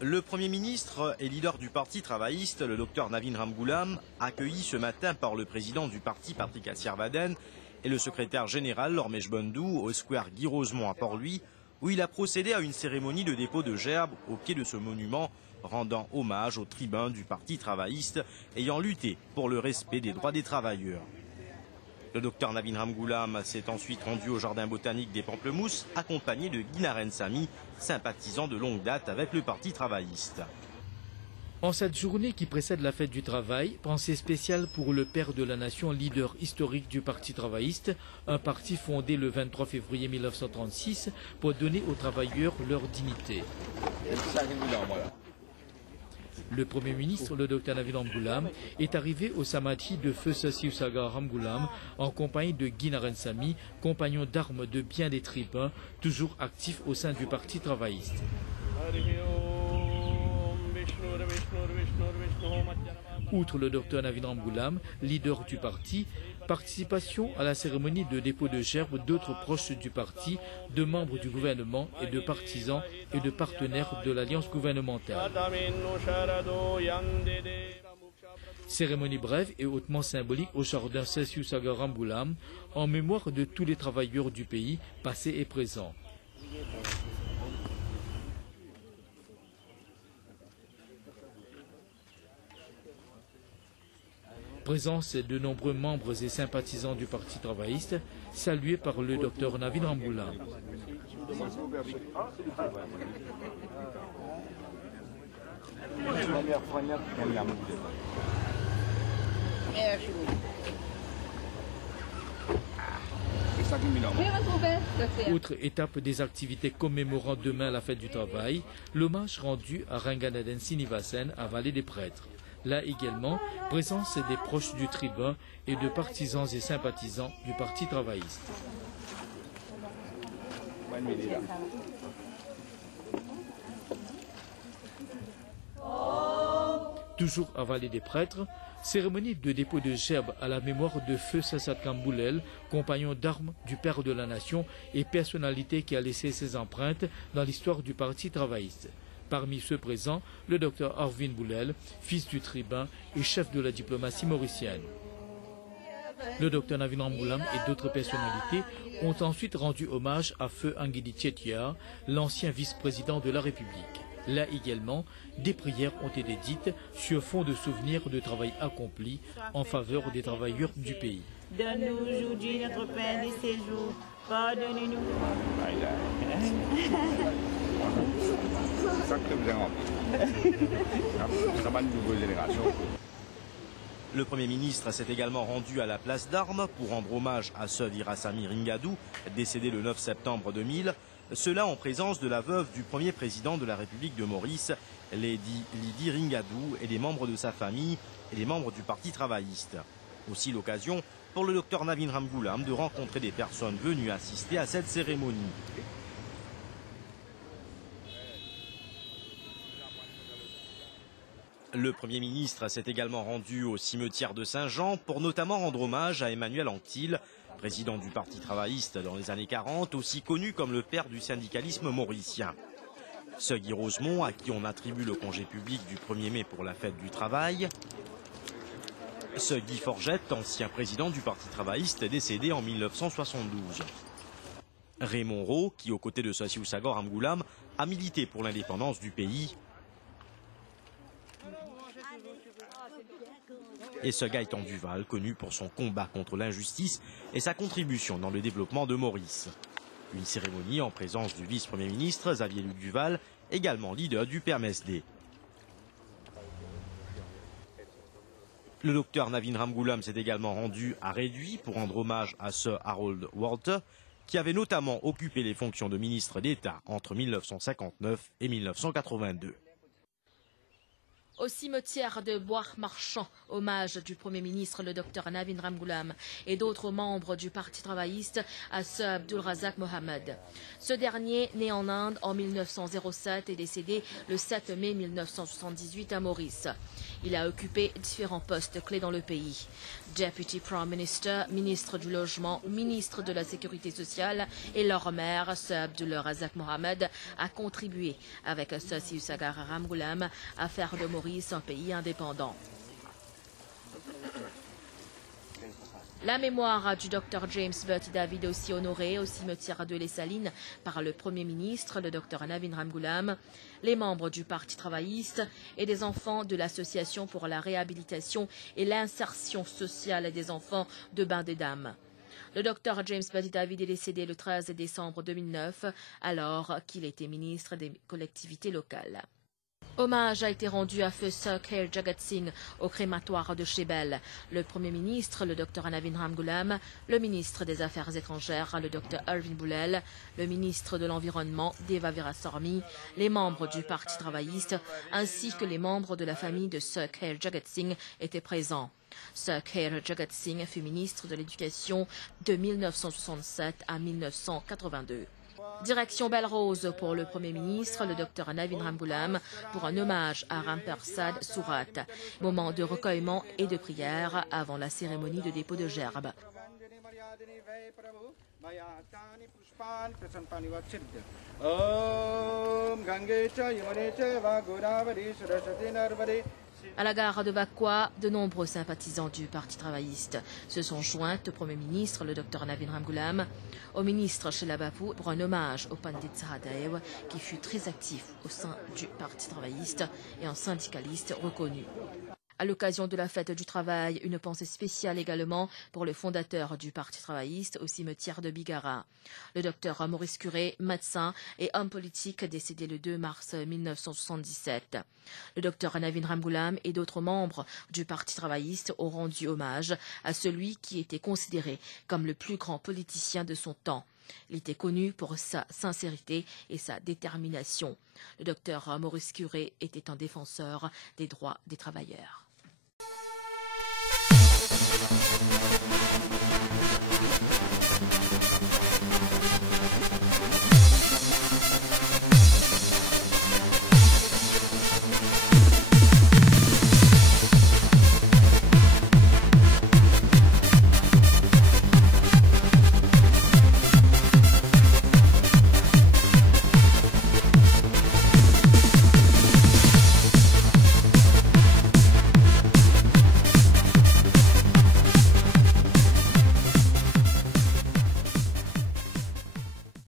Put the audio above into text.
Le Premier ministre et leader du Parti travailliste, le Dr Navin Ramgoolam, accueilli ce matin par le président du parti, Patrick Assiarvaden, et le secrétaire général, Lormesh Bondou, au square Guy Rosemont à Port-Louis, où il a procédé à une cérémonie de dépôt de gerbes au pied de ce monument, rendant hommage aux tribuns du Parti travailliste ayant lutté pour le respect des droits des travailleurs. Le docteur Navin Ramgoolam s'est ensuite rendu au jardin botanique des Pamplemousses, accompagné de Guy Naren Samy, sympathisant de longue date avec le Parti travailliste. En cette journée qui précède la fête du travail, pensée spéciale pour le père de la nation, leader historique du Parti travailliste, un parti fondé le 23 février 1936 pour donner aux travailleurs leur dignité. Le Premier ministre, le Dr Navin Ramgoolam, est arrivé au Samadhi de Feu Sassiou Sagar Ramgoolam en compagnie de Guy Naren Samy, compagnon d'armes de bien des tribuns, toujours actif au sein du Parti travailliste. Outre le Dr Navin Ramgoolam, leader du parti, participation à la cérémonie de dépôt de gerbes d'autres proches du parti, de membres du gouvernement et de partisans et de partenaires de l'alliance gouvernementale. Cérémonie brève et hautement symbolique au jardin Sassiou Sagar Ramgoolam en mémoire de tous les travailleurs du pays, passés et présents. Présence de nombreux membres et sympathisants du Parti travailliste, salués par le Dr Navin Ramgoolam. Autre étape des activités commémorant demain la fête du travail, l'hommage rendu à Ranganaden Sinivasen à Vallée des Prêtres. Là également, présence des proches du tribun et de partisans et sympathisants du Parti travailliste. Toujours à Vallée des Prêtres, cérémonie de dépôt de gerbes à la mémoire de Feu Sassat Kamboulel, compagnon d'armes du père de la nation et personnalité qui a laissé ses empreintes dans l'histoire du Parti travailliste. Parmi ceux présents, le docteur Arvin Boulel, fils du tribun et chef de la diplomatie mauricienne. Le docteur Navin Ramgoolam et d'autres personnalités ont ensuite rendu hommage à Feu Angidi Tchétia, l'ancien vice-président de la République. Là également, des prières ont été dites sur fond de souvenirs de travail accompli en faveur des travailleurs du pays. Donne-nous aujourd'hui notre pain de séjour. Pardonnez-nous. Le Premier ministre s'est également rendu à la place d'Armes pour rendre hommage à Sir Virasamy Ringadou, décédé le 9 septembre 2000, cela en présence de la veuve du premier président de la République de Maurice, Lady Lydie Ringadou, et des membres de sa famille et des membres du Parti travailliste. Aussi l'occasion pour le docteur Navin Ramgoolam de rencontrer des personnes venues assister à cette cérémonie. Le Premier ministre s'est également rendu au cimetière de Saint-Jean pour notamment rendre hommage à Emmanuel Anctil, président du Parti travailliste dans les années 40, aussi connu comme le père du syndicalisme mauricien. Sir Guy Rosemont, à qui on attribue le congé public du 1er mai pour la fête du travail. Sir Guy Forgette, ancien président du Parti travailliste, décédé en 1972. Raymond Rowe, qui aux côtés de Sassiou Sagar Ramgoolam a milité pour l'indépendance du pays. Et Sir Gaëtan Duval, connu pour son combat contre l'injustice et sa contribution dans le développement de Maurice. Une cérémonie en présence du vice-premier ministre Xavier Luc Duval, également leader du PMSD. Le docteur Navin Ramgoolam s'est également rendu à Réduit pour rendre hommage à Sir Harold Walter, qui avait notamment occupé les fonctions de ministre d'État entre 1959 et 1982. Au cimetière de Bois-Marchand, hommage du Premier ministre, le Dr Navin Ramgoolam, et d'autres membres du Parti travailliste à Sir Abdul Razak Mohammed. Ce dernier, né en Inde en 1907 et décédé le 7 mai 1978 à Maurice. Il a occupé différents postes clés dans le pays. Deputy Prime Minister, ministre du Logement, ministre de la Sécurité sociale et leur maire, Sir Abdul Razak Mohammed, a contribué avec Sir Siusagar Ramgoolam à faire de Maurice un pays indépendant. La mémoire du Dr James Bertie David est aussi honorée au cimetière de Les Salines par le Premier ministre, le Dr Navin Ramgoolam, les membres du Parti travailliste et des enfants de l'Association pour la réhabilitation et l'insertion sociale des enfants de Bain des Dames. Le Dr James Bertie David est décédé le 13 décembre 2009, alors qu'il était ministre des collectivités locales. Hommage a été rendu à feu Sir Khair Jagat Singh au crématoire de Chebel. Le Premier ministre, le Dr Navin Ramgoolam, le ministre des Affaires étrangères, le Dr Arvind Boulel, le ministre de l'Environnement, Deva Veerasormy, les membres du Parti travailliste, ainsi que les membres de la famille de Sir Khair Jagat Singh étaient présents. Sir Khair Jagat Singh fut ministre de l'Éducation de 1967 à 1982. Direction Belle-Rose pour le Premier ministre, le Dr Navin Ramgoolam, pour un hommage à Rampersad Surat. Moment de recueillement et de prière avant la cérémonie de dépôt de gerbes. À la gare de Vakwa, de nombreux sympathisants du Parti travailliste se sont joints au Premier ministre, le Dr Navin Ramgoolam, au ministre Sheila Bapu pour un hommage au Pandit Sahadev qui fut très actif au sein du Parti travailliste et un syndicaliste reconnu. À l'occasion de la fête du travail, une pensée spéciale également pour le fondateur du Parti travailliste au cimetière de Bigara. Le docteur Maurice Curé, médecin et homme politique décédé le 2 mars 1977. Le docteur Navin Ramgoolam et d'autres membres du Parti travailliste ont rendu hommage à celui qui était considéré comme le plus grand politicien de son temps. Il était connu pour sa sincérité et sa détermination. Le docteur Maurice Curé était un défenseur des droits des travailleurs.